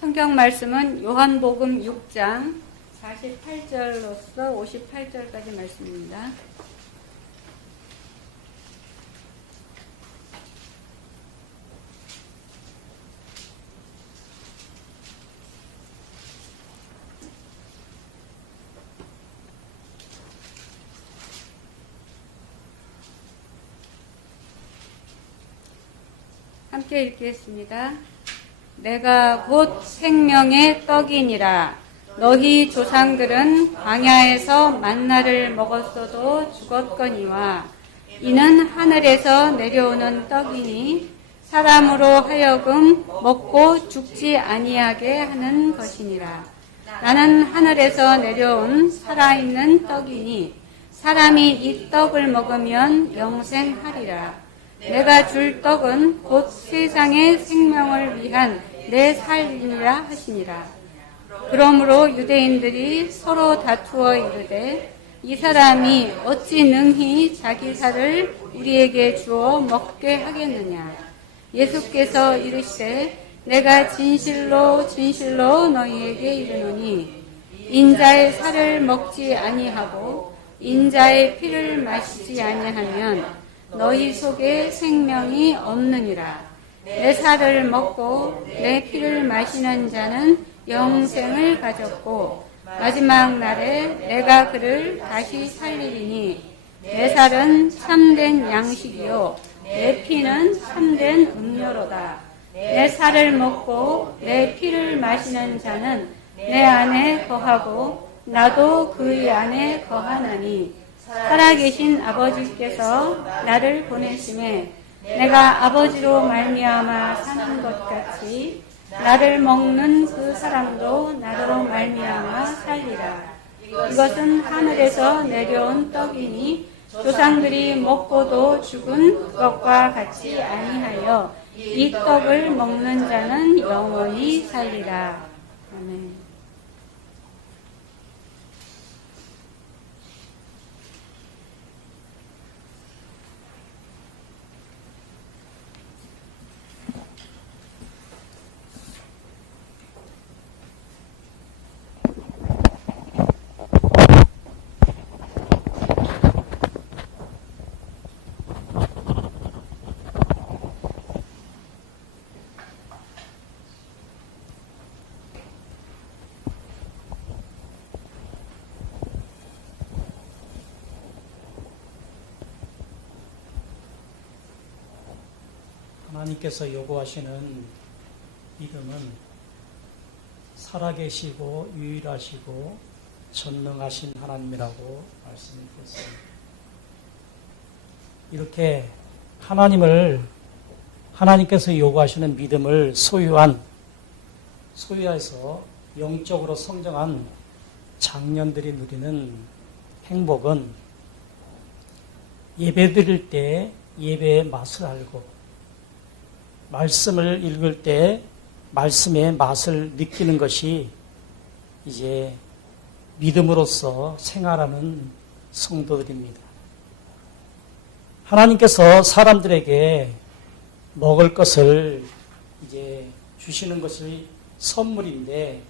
성경 말씀은 요한복음 6장 48절로서 58절까지 말씀입니다. 함께 읽겠습니다. 내가 곧 생명의 떡이니라. 너희 조상들은 광야에서 만나를 먹었어도 죽었거니와 이는 하늘에서 내려오는 떡이니 사람으로 하여금 먹고 죽지 아니하게 하는 것이니라. 나는 하늘에서 내려온 살아있는 떡이니 사람이 이 떡을 먹으면 영생하리라. 내가 줄 떡은 곧 세상의 생명을 위한 내 살이니라 하시니라. 그러므로 유대인들이 서로 다투어 이르되 이 사람이 어찌 능히 자기 살을 우리에게 주어 먹게 하겠느냐. 예수께서 이르시되 내가 진실로 진실로 너희에게 이르노니 인자의 살을 먹지 아니하고 인자의 피를 마시지 아니하면 너희 속에 생명이 없느니라. 내 살을 먹고 내 피를 마시는 자는 영생을 가졌고 마지막 날에 내가 그를 다시 살리리니 내 살은 참된 양식이요 내 피는 참된 음료로다. 내 살을 먹고 내 피를 마시는 자는 내 안에 거하고 나도 그의 안에 거하나니 살아계신 아버지께서 나를 보내심에 내가 아버지로 말미암아 사는 것 같이 나를 먹는 그 사람도 나로 말미암아 살리라. 이것은 하늘에서 내려온 떡이니 조상들이 먹고도 죽은 그것과 같이 아니하여 이 떡을 먹는 자는 영원히 살리라. 아멘. 하나님께서 요구하시는 믿음은 살아계시고 유일하시고 전능하신 하나님이라고 말씀드렸습니다. 이렇게 하나님께서 요구하시는 믿음을 소유해서 영적으로 성장한 장년들이 누리는 행복은 예배드릴 때 예배의 맛을 알고 말씀을 읽을 때 말씀의 맛을 느끼는 것이 이제 믿음으로서 생활하는 성도들입니다. 하나님께서 사람들에게 먹을 것을 이제 주시는 것이 선물인데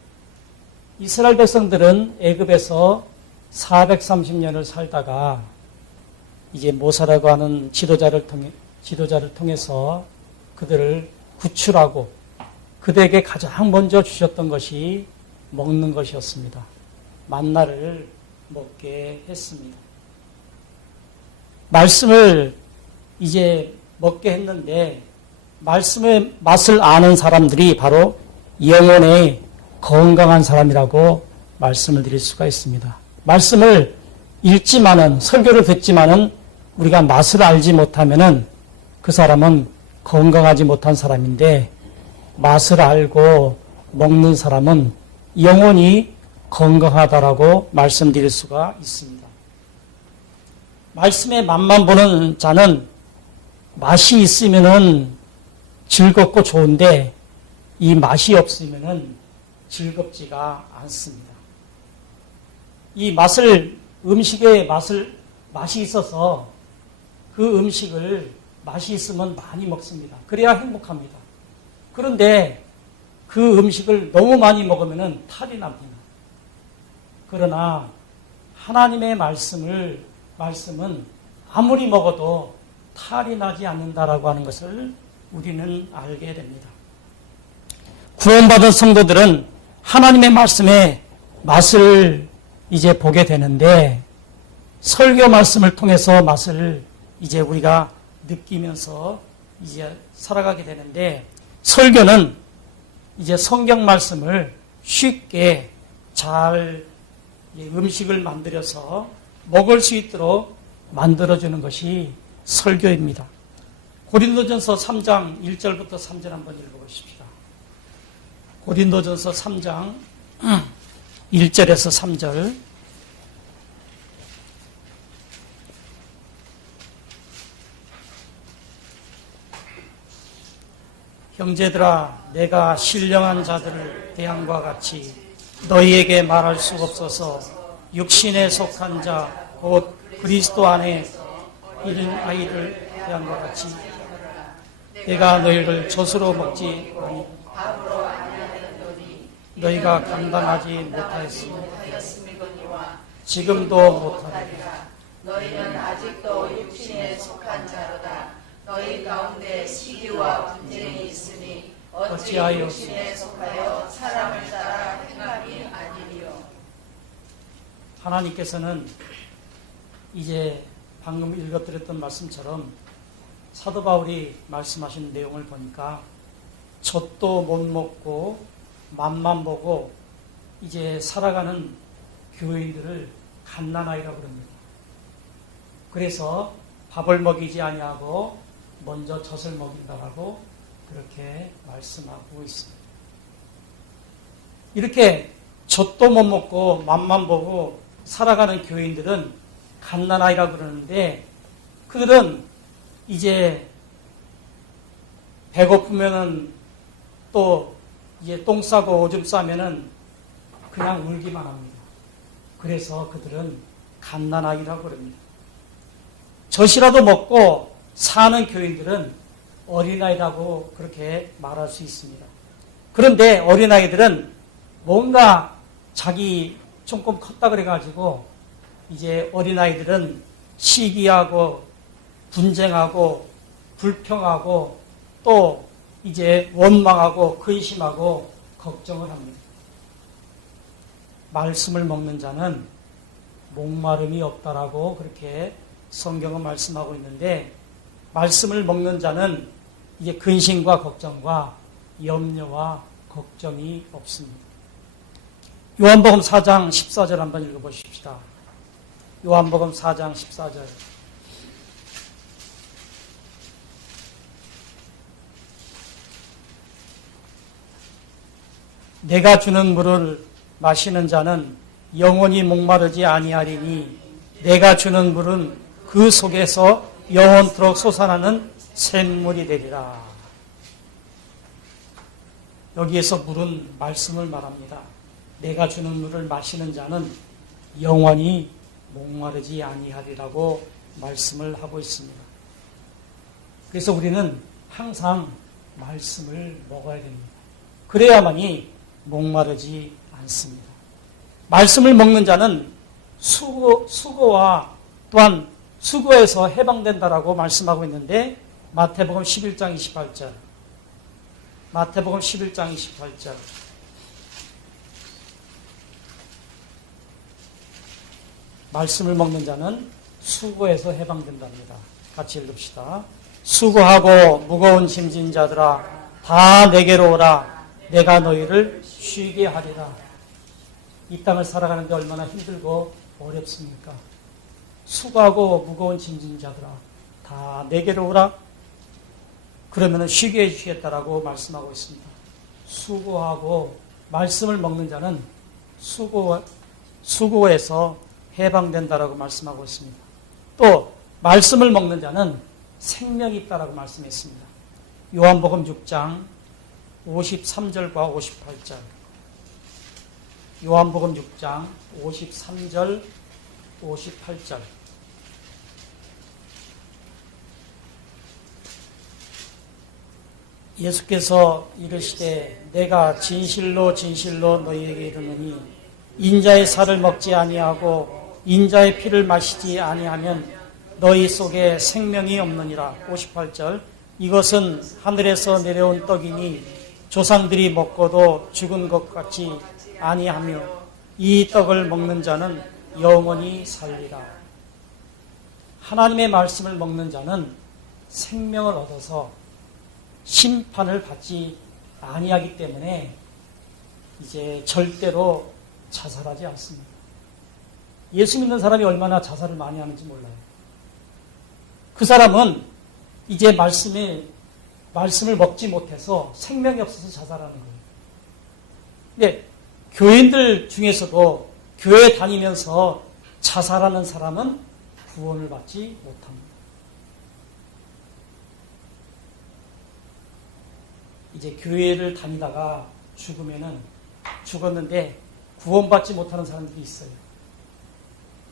이스라엘 백성들은 애굽에서 430년을 살다가 이제 모세라고 하는 지도자를 통해서 그들을 구출하고 그들에게 가장 먼저 주셨던 것이 먹는 것이었습니다. 만나를 먹게 했습니다. 말씀을 이제 먹게 했는데 말씀의 맛을 아는 사람들이 바로 영혼의 건강한 사람이라고 말씀을 드릴 수가 있습니다. 말씀을 읽지만은 설교를 듣지만은 우리가 맛을 알지 못하면은 그 사람은 건강하지 못한 사람인데 맛을 알고 먹는 사람은 영혼이 건강하다라고 말씀드릴 수가 있습니다. 말씀의 맛만 보는 자는 맛이 있으면은 즐겁고 좋은데 이 맛이 없으면은 즐겁지가 않습니다. 이 음식의 맛이 있어서 그 음식을 맛이 있으면 많이 먹습니다. 그래야 행복합니다. 그런데 그 음식을 너무 많이 먹으면 탈이 납니다. 그러나 하나님의 말씀은 아무리 먹어도 탈이 나지 않는다라고 하는 것을 우리는 알게 됩니다. 구원받은 성도들은 하나님의 말씀의 맛을 이제 보게 되는데, 설교 말씀을 통해서 맛을 이제 우리가 느끼면서 이제 살아가게 되는데, 설교는 이제 성경 말씀을 쉽게 잘 음식을 만들어서 먹을 수 있도록 만들어주는 것이 설교입니다. 고린도전서 3장 1절부터 3절 한번 읽어보십시다. 고린도전서 3장 1절에서 3절. 형제들아, 내가 신령한 자들을 대함과 같이 너희에게 말할 수 없어서 육신에 속한 자 곧 그리스도 안에 있는 아이를 대함과 같이 내가 너희를 젖으로 먹지 아니 너희가 감당하지 못하였으므로니와 지금도 못하리라. 너희는 아직도 육신에 속한 자로다. 너희 가운데 시기와 분쟁이 있으니 어찌 육신에 속하여 사람을 따라 행함이 아니리요. 하나님께서는 이제 방금 읽어드렸던 말씀처럼 사도 바울이 말씀하신 내용을 보니까 젖도 못 먹고 맛만 보고 이제 살아가는 교인들을 갓난아이라고 그럽니다. 그래서 밥을 먹이지 아니하고 먼저 젖을 먹인다라고 그렇게 말씀하고 있습니다. 이렇게 젖도 못 먹고 맛만 보고 살아가는 교인들은 갓난아이라고 그러는데, 그들은 이제 배고프면은 또 이제 똥 싸고 오줌 싸면은 그냥 울기만 합니다. 그래서 그들은 갓난아이라고 그럽니다. 젖이라도 먹고 사는 교인들은 어린아이라고 그렇게 말할 수 있습니다. 그런데 어린아이들은 뭔가 자기 조금 컸다 그래가지고 이제 어린아이들은 시기하고 분쟁하고 불평하고 또 이제 원망하고 근심하고 걱정을 합니다. 말씀을 먹는 자는 목마름이 없다라고 그렇게 성경은 말씀하고 있는데, 말씀을 먹는 자는 이제 근심과 걱정과 염려와 걱정이 없습니다. 요한복음 4장 14절 한번 읽어보십시다. 요한복음 4장 14절. 내가 주는 물을 마시는 자는 영원히 목마르지 아니하리니 내가 주는 물은 그 속에서 영원토록 솟아나는 샘물이 되리라. 여기에서 물은 말씀을 말합니다. 내가 주는 물을 마시는 자는 영원히 목마르지 아니하리라고 말씀을 하고 있습니다. 그래서 우리는 항상 말씀을 먹어야 됩니다. 그래야만이 목마르지 않습니다. 말씀을 먹는 자는 수고와 또한 수고에서 해방된다라고 말씀하고 있는데, 마태복음 11장 28절. 마태복음 11장 28절. 말씀을 먹는 자는 수고에서 해방된답니다. 같이 읽읍시다. 수고하고 무거운 짐진 자들아 다 내게로 오라. 내가 너희를 쉬게 하리라. 이 땅을 살아가는데 얼마나 힘들고 어렵습니까? 수고하고 무거운 짐진 자들아 다 내게로 오라. 그러면 쉬게 해주시겠다라고 말씀하고 있습니다. 수고하고 말씀을 먹는 자는 수고에서 해방된다라고 말씀하고 있습니다. 또 말씀을 먹는 자는 생명이 있다라고 말씀했습니다. 요한복음 6장 53절과 58절. 요한복음 6장 53절 58절. 예수께서 이르시되 내가 진실로 진실로 너희에게 이르노니 인자의 살을 먹지 아니하고 인자의 피를 마시지 아니하면 너희 속에 생명이 없느니라. 58절 이것은 하늘에서 내려온 떡이니 조상들이 먹고도 죽은 것 같이 아니하며 이 떡을 먹는 자는 영원히 살리라. 하나님의 말씀을 먹는 자는 생명을 얻어서 심판을 받지 아니하기 때문에 이제 절대로 자살하지 않습니다. 예수 믿는 사람이 얼마나 자살을 많이 하는지 몰라요. 그 사람은 이제 말씀을 먹지 못해서 생명이 없어서 자살하는 거예요. 근데 교인들 중에서도 교회 다니면서 자살하는 사람은 구원을 받지 못합니다. 이제 교회를 다니다가 죽었는데 구원받지 못하는 사람들이 있어요.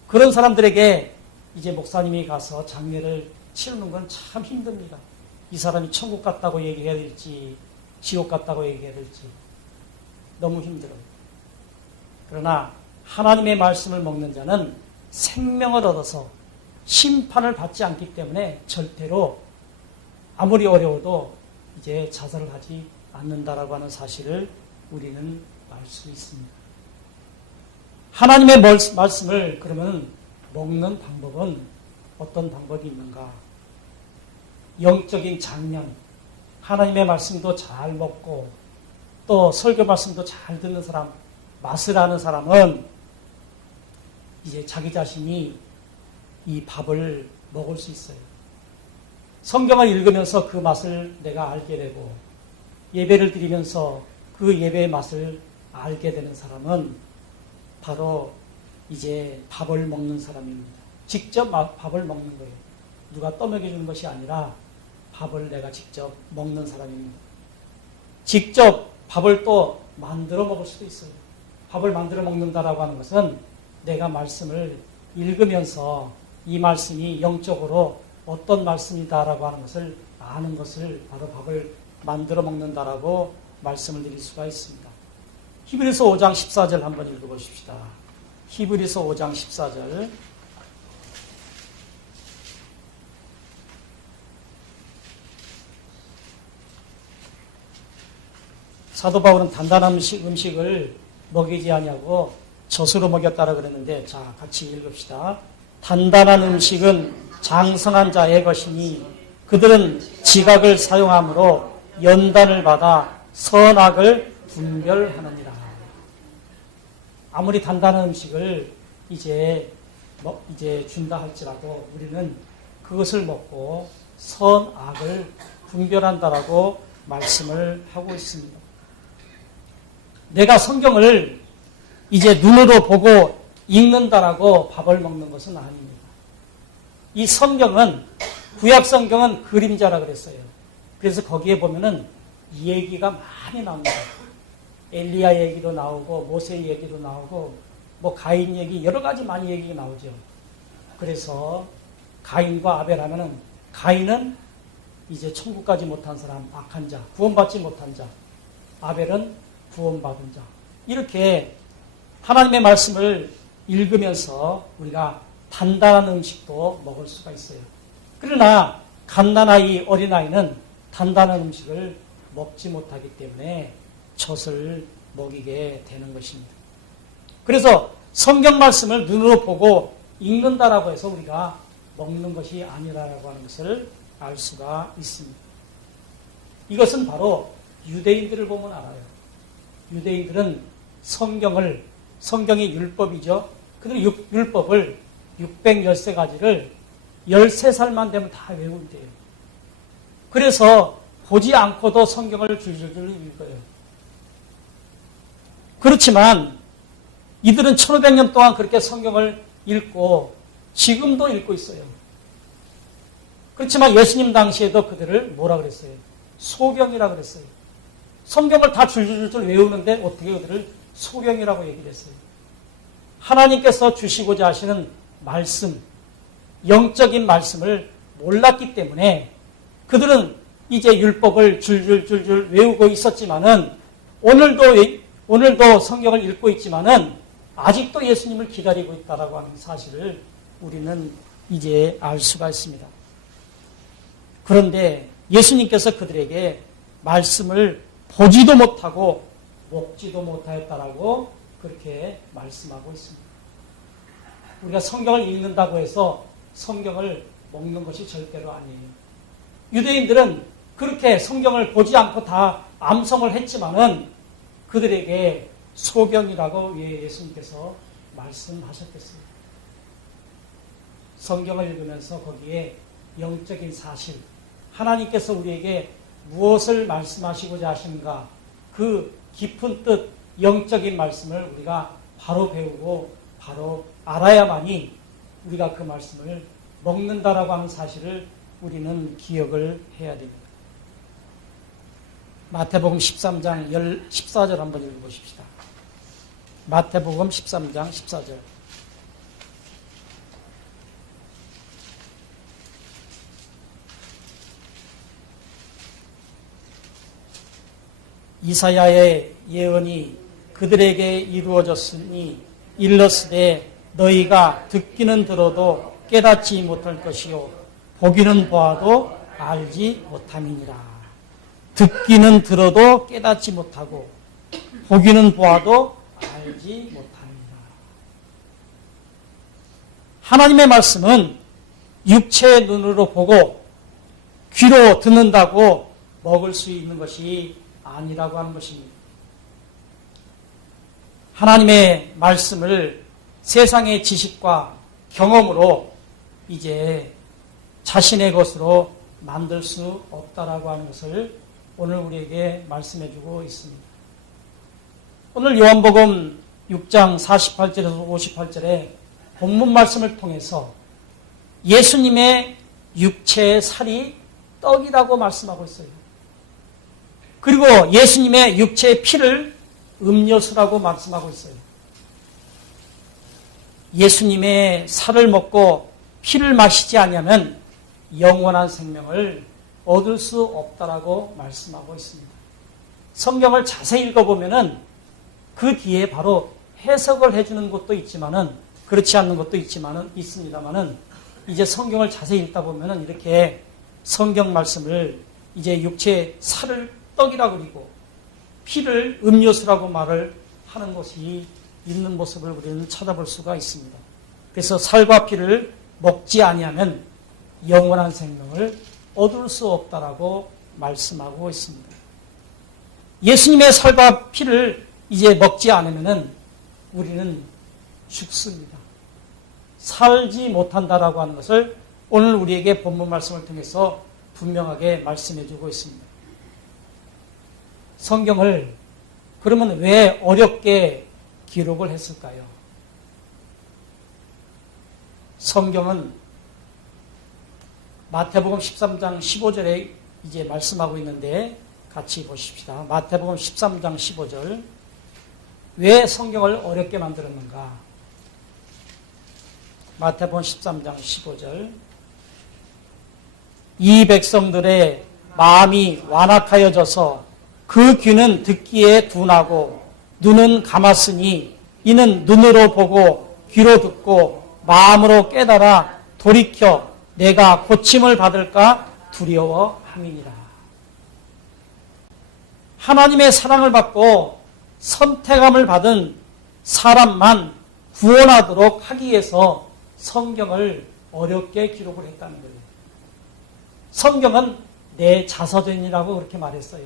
그런 사람들에게 이제 목사님이 가서 장례를 치르는 건 참 힘듭니다. 이 사람이 천국 갔다고 얘기해야 될지 지옥 갔다고 얘기해야 될지 너무 힘들어요. 그러나 하나님의 말씀을 먹는 자는 생명을 얻어서 심판을 받지 않기 때문에 절대로 아무리 어려워도 이제 자살을 하지 않는다라고 하는 사실을 우리는 알 수 있습니다. 하나님의 말씀을 그러면 먹는 방법은 어떤 방법이 있는가? 영적인 장량, 하나님의 말씀도 잘 먹고 또 설교 말씀도 잘 듣는 사람, 맛을 아는 사람은 이제 자기 자신이 이 밥을 먹을 수 있어요. 성경을 읽으면서 그 맛을 내가 알게 되고 예배를 드리면서 그 예배의 맛을 알게 되는 사람은 바로 이제 밥을 먹는 사람입니다. 직접 밥을 먹는 거예요. 누가 떠먹여주는 것이 아니라 밥을 내가 직접 먹는 사람입니다. 직접 밥을 또 만들어 먹을 수도 있어요. 밥을 만들어 먹는다라고 하는 것은 내가 말씀을 읽으면서 이 말씀이 영적으로 어떤 말씀이다라고 하는 것을 아는 것을 바로 밥을 만들어 먹는다라고 말씀을 드릴 수가 있습니다. 히브리서 5장 14절 한번 읽어보십시다. 히브리서 5장 14절 사도 바울은 단단한 음식을 먹이지 아니하고 젖으로 먹였다라 그랬는데 자 같이 읽읍시다. 단단한 음식은 장성한 자의 것이니 그들은 지각을 사용함으로 연단을 받아 선악을 분별하느니라. 아무리 단단한 음식을 이제 준다 할지라도 우리는 그것을 먹고 선악을 분별한다라고 말씀을 하고 있습니다. 내가 성경을 이제 눈으로 보고 읽는다라고 밥을 먹는 것은 아닙니다. 이 성경은 구약 성경은 그림자라 그랬어요. 그래서 거기에 보면은 이 얘기가 많이 나옵니다. 엘리야 얘기도 나오고 모세 얘기도 나오고 뭐 가인 얘기 여러 가지 많이 얘기가 나오죠. 그래서 가인과 아벨 하면은 가인은 이제 천국 가지 못한 사람, 악한 자, 구원받지 못한 자. 아벨은 구원받은 자. 이렇게 하나님의 말씀을 읽으면서 우리가 단단한 음식도 먹을 수가 있어요. 그러나 갓난아이, 어린아이는 단단한 음식을 먹지 못하기 때문에 젖을 먹이게 되는 것입니다. 그래서 성경 말씀을 눈으로 보고 읽는다라고 해서 우리가 먹는 것이 아니라고 하는 것을 알 수가 있습니다. 이것은 바로 유대인들을 보면 알아요. 유대인들은 성경이 율법이죠. 그들은 율법을 613가지를 13살만 되면 다 외운대요. 그래서 보지 않고도 성경을 줄줄줄 읽어요. 그렇지만 이들은 1500년 동안 그렇게 성경을 읽고 지금도 읽고 있어요. 그렇지만 예수님 당시에도 그들을 뭐라 그랬어요? 소경이라 그랬어요. 성경을 다 줄줄줄 외우는데 어떻게 그들을 소경이라고 얘기를 했어요. 하나님께서 주시고자 하시는 말씀, 영적인 말씀을 몰랐기 때문에 그들은 이제 율법을 줄줄줄줄 외우고 있었지만은 오늘도 성경을 읽고 있지만은 아직도 예수님을 기다리고 있다라고 하는 사실을 우리는 이제 알 수가 있습니다. 그런데 예수님께서 그들에게 말씀을 보지도 못하고 먹지도 못하였다라고 그렇게 말씀하고 있습니다. 우리가 성경을 읽는다고 해서 성경을 먹는 것이 절대로 아니에요. 유대인들은 그렇게 성경을 보지 않고 다 암송을 했지만은 그들에게 소경이라고 왜 예수님께서 말씀하셨겠어요? 성경을 읽으면서 거기에 영적인 사실, 하나님께서 우리에게 무엇을 말씀하시고자 하시는가, 그 깊은 뜻, 영적인 말씀을 우리가 바로 배우고 바로 알아야만이 우리가 그 말씀을 먹는다라고 하는 사실을 우리는 기억을 해야 됩니다. 마태복음 13장 14절 한번 읽어보십시다. 마태복음 13장 14절. 이사야의 예언이 그들에게 이루어졌으니 일렀으되 너희가 듣기는 들어도 깨닫지 못할 것이요 보기는 보아도 알지 못함이니라. 듣기는 들어도 깨닫지 못하고 보기는 보아도 알지 못함이니라. 하나님의 말씀은 육체의 눈으로 보고 귀로 듣는다고 먹을 수 있는 것이 아니라고 하는 것입니다. 하나님의 말씀을 세상의 지식과 경험으로 이제 자신의 것으로 만들 수 없다라고 하는 것을 오늘 우리에게 말씀해 주고 있습니다. 오늘 요한복음 6장 48절에서 58절에 본문 말씀을 통해서 예수님의 육체의 살이 떡이라고 말씀하고 있어요. 그리고 예수님의 육체의 피를 음료수라고 말씀하고 있어요. 예수님의 살을 먹고 피를 마시지 않으면 영원한 생명을 얻을 수 없다라고 말씀하고 있습니다. 성경을 자세히 읽어보면은 그 뒤에 바로 해석을 해주는 것도 있지만은 그렇지 않는 것도 있습니다만은 이제 성경을 자세히 읽다 보면은 이렇게 성경 말씀을 이제 육체의 살을 떡이라고 그리고 피를 음료수라고 말을 하는 것이 있는 모습을 우리는 찾아볼 수가 있습니다. 그래서 살과 피를 먹지 아니하면 영원한 생명을 얻을 수 없다라고 말씀하고 있습니다. 예수님의 살과 피를 이제 먹지 않으면 우리는 죽습니다. 살지 못한다라고 하는 것을 오늘 우리에게 본문 말씀을 통해서 분명하게 말씀해주고 있습니다. 성경을 그러면 왜 어렵게 기록을 했을까요? 성경은 마태복음 13장 15절에 이제 말씀하고 있는데 같이 보십시다. 마태복음 13장 15절. 왜 성경을 어렵게 만들었는가? 마태복음 13장 15절. 이 백성들의 마음이 완악하여져서 그 귀는 듣기에 둔하고 눈은 감았으니 이는 눈으로 보고 귀로 듣고 마음으로 깨달아 돌이켜 내가 고침을 받을까 두려워함이니라. 하나님의 사랑을 받고 선택함을 받은 사람만 구원하도록 하기 위해서 성경을 어렵게 기록을 했다는 거예요. 성경은 내 자서전이라고 그렇게 말했어요.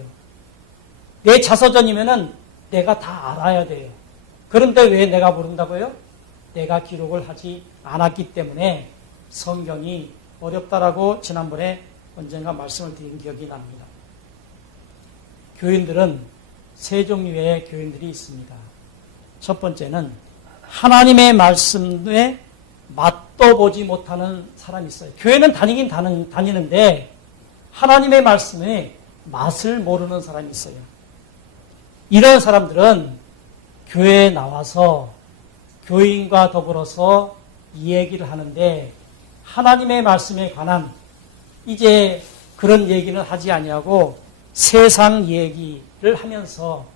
내 자서전이면은 내가 다 알아야 돼요. 그런데 왜 내가 모른다고요? 내가 기록을 하지 않았기 때문에 성경이 어렵다라고 지난번에 언젠가 말씀을 드린 기억이 납니다. 교인들은 세 종류의 교인들이 있습니다. 첫 번째는 하나님의 말씀에 맛도 보지 못하는 사람이 있어요. 교회는 다니긴 다니는데 하나님의 말씀에 맛을 모르는 사람이 있어요. 이런 사람들은 교회에 나와서 교인과 더불어서 이 얘기를 하는데 하나님의 말씀에 관한 이제 그런 얘기는 하지 아니하고 세상 얘기를 하면서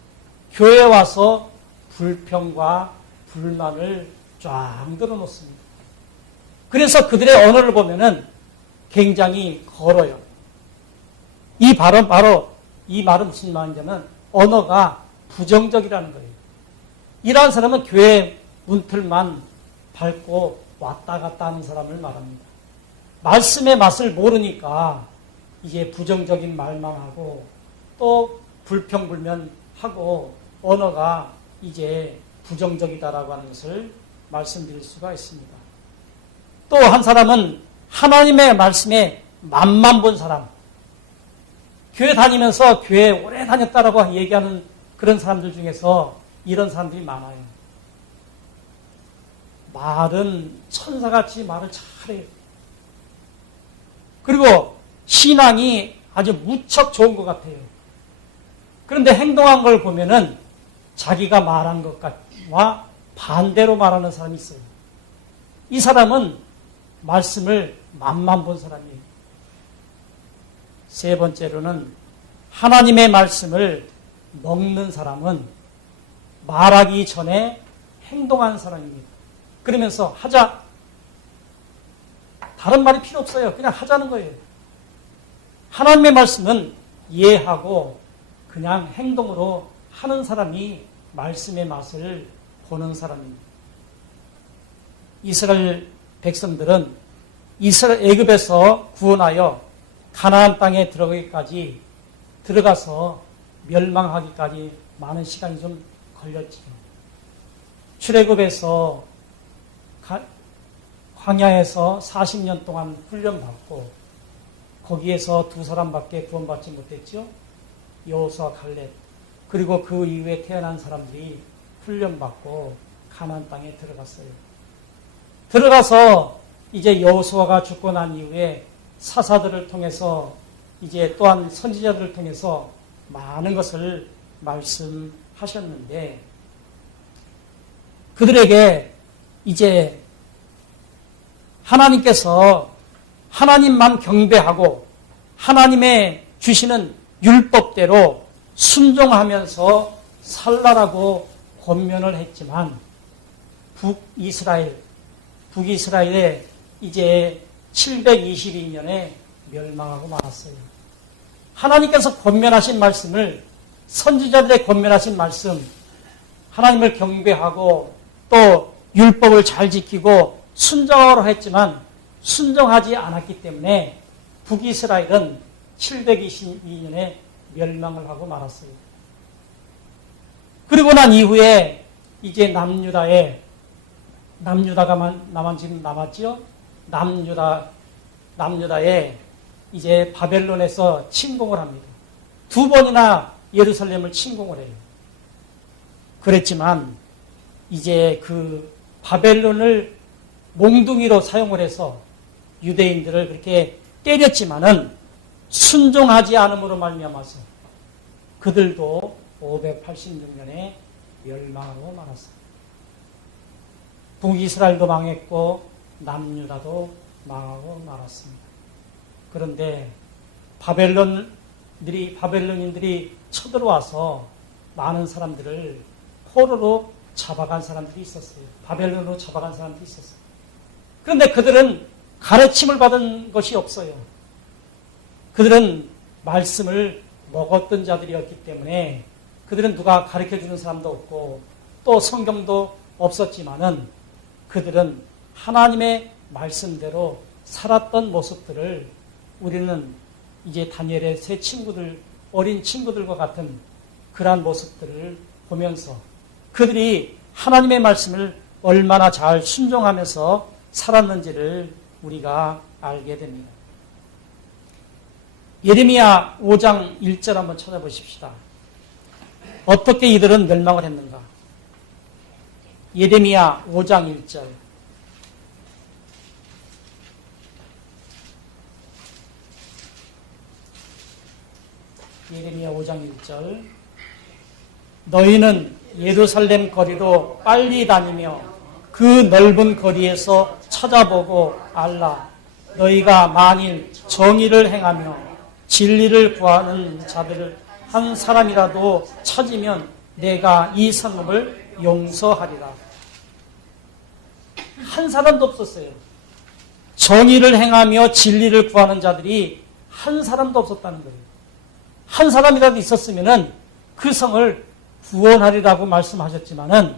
교회에 와서 불평과 불만을 쫙 늘어놓습니다. 그래서 그들의 언어를 보면은 굉장히 걸어요. 이 발언 바로 이 말은 무슨 말이냐면 언어가 부정적이라는 거예요. 이러한 사람은 교회 문틀만 밟고 왔다 갔다 하는 사람을 말합니다. 말씀의 맛을 모르니까 이제 부정적인 말만 하고 또 불평불면하고 언어가 이제 부정적이다라고 하는 것을 말씀드릴 수가 있습니다. 또 한 사람은 하나님의 말씀에 맛만 본 사람, 교회 다니면서 교회 오래 다녔다라고 얘기하는 그런 사람들 중에서 이런 사람들이 많아요. 말은 천사같이 말을 잘해요. 그리고 신앙이 아주 무척 좋은 것 같아요. 그런데 행동한 걸 보면은 자기가 말한 것과 반대로 말하는 사람이 있어요. 이 사람은 말씀을 맛만 본 사람이에요. 세 번째로는 하나님의 말씀을 먹는 사람은 말하기 전에 행동하는 사람입니다. 그러면서 하자. 다른 말이 필요 없어요. 그냥 하자는 거예요. 하나님의 말씀은 이해하고 그냥 행동으로 하는 사람이 말씀의 맛을 보는 사람입니다. 이스라엘 백성들은 애굽에서 구원하여 가나안 땅에 들어가서 멸망하기까지 많은 시간이 좀 걸렸지요. 출애굽에서 광야에서 40년 동안 훈련받고 거기에서 두 사람밖에 구원받지 못했죠. 여호수아 갈렙. 그리고 그 이후에 태어난 사람들이 훈련받고 가나안 땅에 들어갔어요. 들어가서 이제 여호수아가 죽고 난 이후에 사사들을 통해서 이제 또한 선지자들을 통해서 많은 것을 말씀하셨는데 그들에게 이제 하나님께서 하나님만 경배하고 하나님의 주시는 율법대로 순종하면서 살라라고 권면을 했지만 북이스라엘에 이제 722년에 멸망하고 말았어요. 하나님께서 권면하신 말씀을 선지자들의 권면하신 말씀 하나님을 경배하고 또 율법을 잘 지키고 순종하라 했지만 순종하지 않았기 때문에 북이스라엘은 722년에 멸망을 하고 말았어요. 그리고 난 이후에 이제 남유다가 지금 남았죠? 남유다에 이제 바벨론에서 침공을 합니다. 2번이나 예루살렘을 침공을 해요. 그랬지만 이제 그 바벨론을 몽둥이로 사용을 해서 유대인들을 그렇게 때렸지만은 순종하지 않음으로 말미암아서 그들도 586년에 멸망하고 말았어요. 북이스라엘도 망했고 남유다도 망하고 말았습니다. 그런데 바벨론인들이 쳐들어와서 많은 사람들을 포로로 잡아간 사람들이 있었어요. 바벨론으로 잡아간 사람들이 있었어요. 그런데 그들은 가르침을 받은 것이 없어요. 그들은 말씀을 먹었던 자들이었기 때문에 그들은 누가 가르쳐주는 사람도 없고 또 성경도 없었지만은 그들은 하나님의 말씀대로 살았던 모습들을 우리는 이제 다니엘의 세 친구들, 어린 친구들과 같은 그러한 모습들을 보면서 그들이 하나님의 말씀을 얼마나 잘 순종하면서 살았는지를 우리가 알게 됩니다. 예레미야 5장 1절 한번 찾아보십시다. 어떻게 이들은 멸망을 했는가? 예레미야 5장 1절. 예레미야 5장 1절. 너희는 예루살렘 거리로 빨리 다니며 그 넓은 거리에서 찾아보고 알라. 너희가 만일 정의를 행하며 진리를 구하는 자들을 한 사람이라도 찾으면 내가 이 성읍을 용서하리라. 한 사람도 없었어요. 정의를 행하며 진리를 구하는 자들이 한 사람도 없었다는 거예요. 한 사람이라도 있었으면 그 성을 구원하리라고 말씀하셨지만은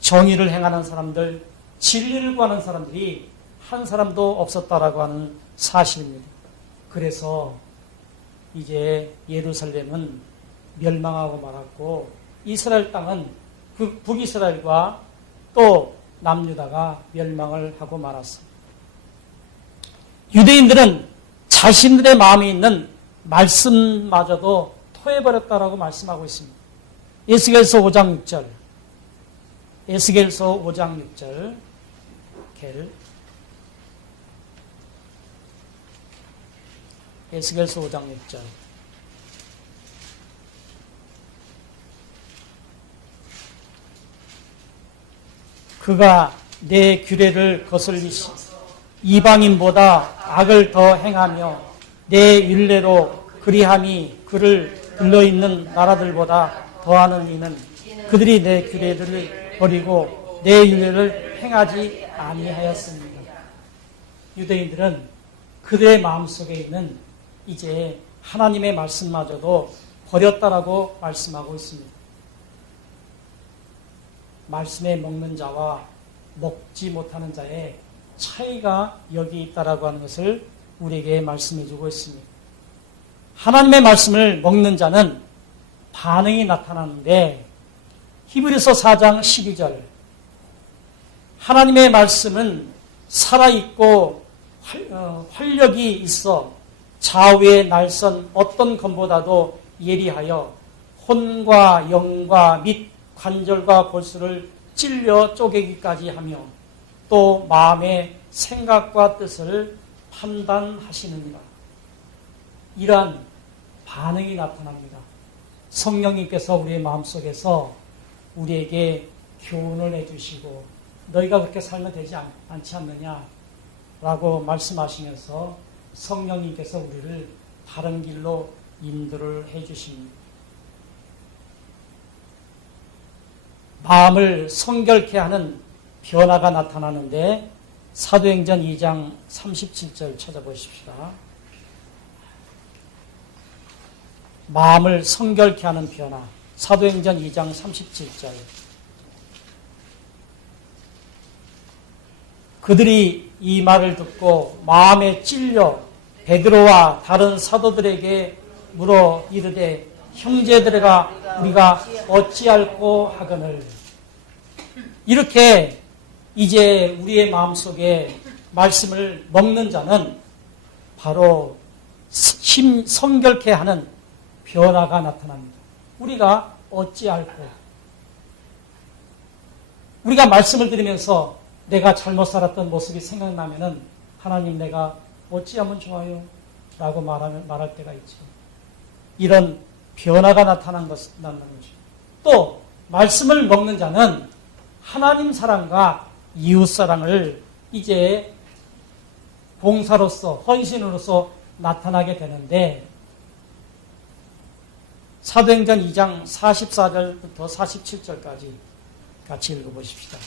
정의를 행하는 사람들, 진리를 구하는 사람들이 한 사람도 없었다라고 하는 사실입니다. 그래서 이제 예루살렘은 멸망하고 말았고 이스라엘 땅은 북이스라엘과 또 남유다가 멸망을 하고 말았습니다. 유대인들은 자신들의 마음에 있는 말씀마저도 토해버렸다라고 말씀하고 있습니다. 에스겔서 5장 6절. 에스겔서 5장 6절. 에스겔서 5장 6절. 그가 내 규례를 거슬리시 이방인보다 악을 더 행하며 내 율례로 그리함이 그를 들러있는 나라들보다 더하는 이는 그들이 내 규례를 버리고 내 율례를 행하지 아니하였습니다. 유대인들은 그들의 마음속에 있는 이제 하나님의 말씀마저도 버렸다라고 말씀하고 있습니다. 말씀에 먹는 자와 먹지 못하는 자의 차이가 여기 있다라고 하는 것을 우리에게 말씀해 주고 있습니다. 하나님의 말씀을 먹는 자는 반응이 나타나는데 히브리서 4장 12절 하나님의 말씀은 살아있고 활력이 있어 좌우의 날선 어떤 검보다도 예리하여 혼과 영과 및 관절과 골수를 찔려 쪼개기까지 하며 또 마음의 생각과 뜻을 판단하시느니라. 이러한 반응이 나타납니다. 성령님께서 우리의 마음속에서 우리에게 교훈을 해주시고 너희가 그렇게 살면 되지 않지 않느냐 라고 말씀하시면서 성령님께서 우리를 바른 길로 인도를 해주십니다. 마음을 성결케 하는 변화가 나타나는데 사도행전 2장 37절 찾아보십시다. 마음을 성결케 하는 변화. 사도행전 2장 37절. 그들이 이 말을 듣고 마음에 찔려 베드로와 다른 사도들에게 물어 이르되 형제들아 우리가 어찌할꼬 하거늘. 이렇게 이제 우리의 마음속에 말씀을 먹는 자는 바로 성결케 하는 변화가 나타납니다. 우리가 어찌할꼬. 우리가 말씀을 들으면서 내가 잘못 살았던 모습이 생각나면은 하나님 내가 어찌하면 좋아요? 라고 말할 때가 있죠. 이런 변화가 나타나는 거죠. 또 말씀을 먹는 자는 하나님 사랑과 이웃 사랑을 이제 봉사로서 헌신으로서 나타나게 되는데 사도행전 2장 44절부터 47절까지 같이 읽어보십시다.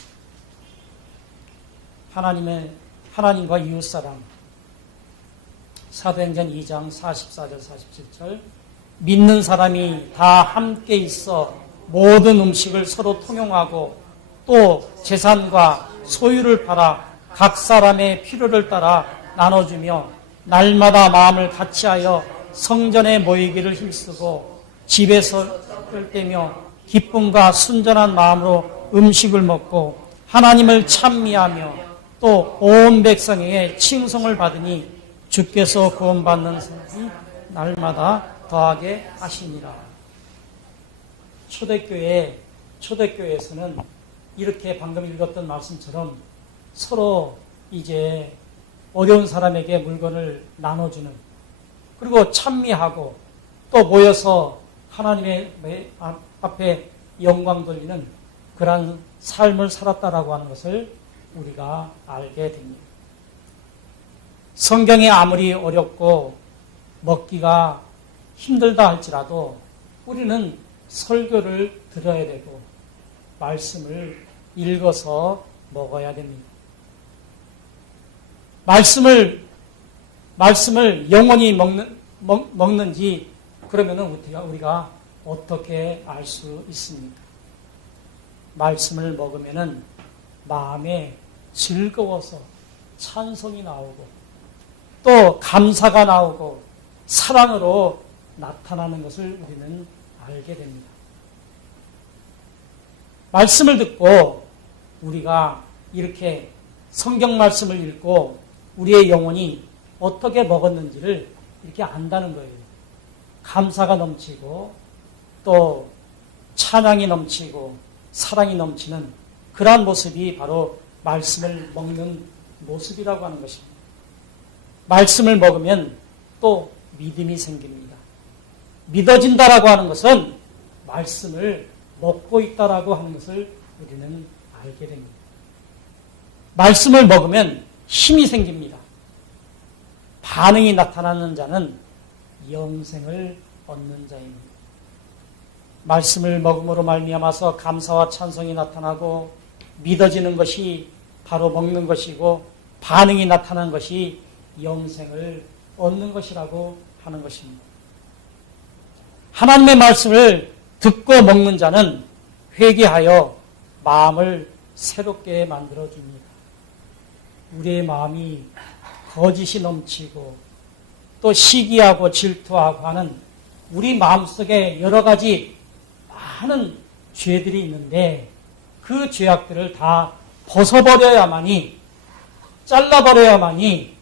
하나님과 이웃 사랑. 사도행전 2장 44절 47절. 믿는 사람이 다 함께 있어 모든 음식을 서로 통용하고 또 재산과 소유를 팔아 각 사람의 필요를 따라 나눠주며 날마다 마음을 같이하여 성전에 모이기를 힘쓰고 집에서 뺄때며 기쁨과 순전한 마음으로 음식을 먹고 하나님을 찬미하며 또 온 백성에게 칭송을 받으니 주께서 구원받는 사람이 날마다 더하게 하시니라. 초대교회에서는 이렇게 방금 읽었던 말씀처럼 서로 이제 어려운 사람에게 물건을 나눠주는 그리고 찬미하고 또 모여서 하나님의 앞에 영광 돌리는 그러한 삶을 살았다라고 하는 것을 우리가 알게 됩니다. 성경이 아무리 어렵고 먹기가 힘들다 할지라도 우리는 설교를 들어야 되고 말씀을 읽어서 먹어야 됩니다. 말씀을 영원히 먹는지 그러면은 우리가 어떻게 알 수 있습니까? 말씀을 먹으면은 마음에 즐거워서 찬송이 나오고 또 감사가 나오고 사랑으로 나타나는 것을 우리는 알게 됩니다. 말씀을 듣고 우리가 이렇게 성경 말씀을 읽고 우리의 영혼이 어떻게 먹었는지를 이렇게 안다는 거예요. 감사가 넘치고 또 찬양이 넘치고 사랑이 넘치는 그러한 모습이 바로 말씀을 먹는 모습이라고 하는 것입니다. 말씀을 먹으면 또 믿음이 생깁니다. 믿어진다라고 하는 것은 말씀을 먹고 있다라고 하는 것을 우리는 알게 됩니다. 말씀을 먹으면 힘이 생깁니다. 반응이 나타나는 자는 영생을 얻는 자입니다. 말씀을 먹음으로 말미암아서 감사와 찬송이 나타나고 믿어지는 것이 바로 먹는 것이고 반응이 나타나는 것이 영생을 얻는 것이라고 하는 것입니다. 하나님의 말씀을 듣고 먹는 자는 회개하여 마음을 새롭게 만들어줍니다. 우리의 마음이 거짓이 넘치고 또 시기하고 질투하고 하는 우리 마음속에 여러 가지 많은 죄들이 있는데 그 죄악들을 다 벗어버려야만이 잘라버려야만이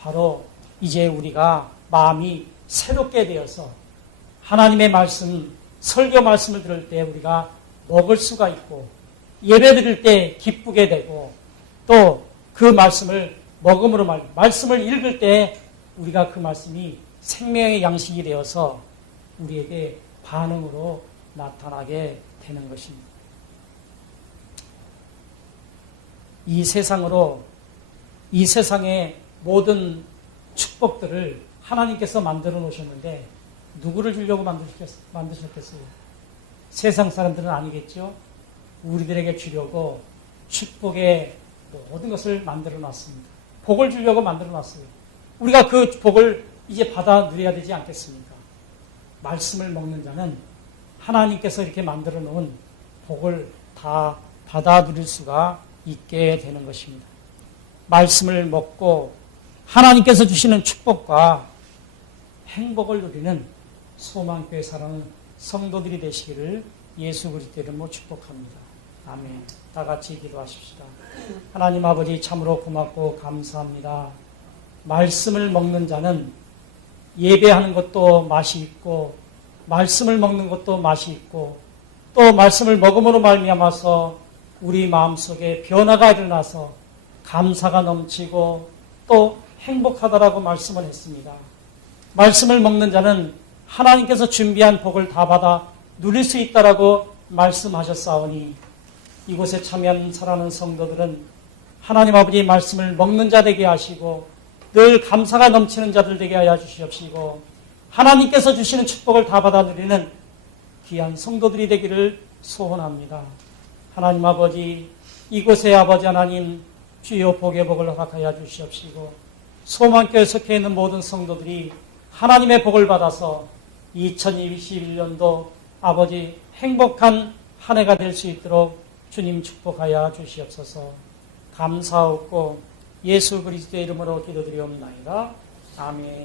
바로 이제 우리가 마음이 새롭게 되어서 하나님의 말씀, 설교 말씀을 들을 때 우리가 먹을 수가 있고 예배 드릴 때 기쁘게 되고 또 그 말씀을 먹음으로 말씀을 읽을 때 우리가 그 말씀이 생명의 양식이 되어서 우리에게 반응으로 나타나게 되는 것입니다. 이 세상의 모든 축복들을 하나님께서 만들어 놓으셨는데 누구를 주려고 만드셨겠어요? 세상 사람들은 아니겠죠? 우리들에게 주려고 축복의 모든 것을 만들어 놨습니다. 복을 주려고 만들어 놨어요. 우리가 그 복을 이제 받아 누려야 되지 않겠습니까? 말씀을 먹는 자는 하나님께서 이렇게 만들어 놓은 복을 다 받아 누릴 수가 있게 되는 것입니다. 말씀을 먹고 하나님께서 주시는 축복과 행복을 누리는 소망교회 사랑하는 성도들이 되시기를 예수 그리스도 이름으로 축복합니다. 아멘. 다 같이 기도하십시다. 하나님 아버지 참으로 고맙고 감사합니다. 말씀을 먹는 자는 예배하는 것도 맛이 있고 말씀을 먹는 것도 맛이 있고 또 말씀을 먹음으로 말미암아서 우리 마음속에 변화가 일어나서 감사가 넘치고 또 행복하다라고 말씀을 했습니다. 말씀을 먹는 자는 하나님께서 준비한 복을 다 받아 누릴 수 있다라고 말씀하셨사오니 이곳에 참여한 사랑하는 성도들은 하나님 아버지의 말씀을 먹는 자 되게 하시고 늘 감사가 넘치는 자들 되게 하여 주시옵시고 하나님께서 주시는 축복을 다 받아 누리는 귀한 성도들이 되기를 소원합니다. 하나님 아버지 이곳에 아버지 하나님 주여 복의 복을 허락하여 주시옵시고 소망교회에 속해 있는 모든 성도들이 하나님의 복을 받아서 2021년도 아버지 행복한 한 해가 될 수 있도록 주님 축복하여 주시옵소서. 감사하고 예수 그리스도의 이름으로 기도드리옵나이다. 아멘.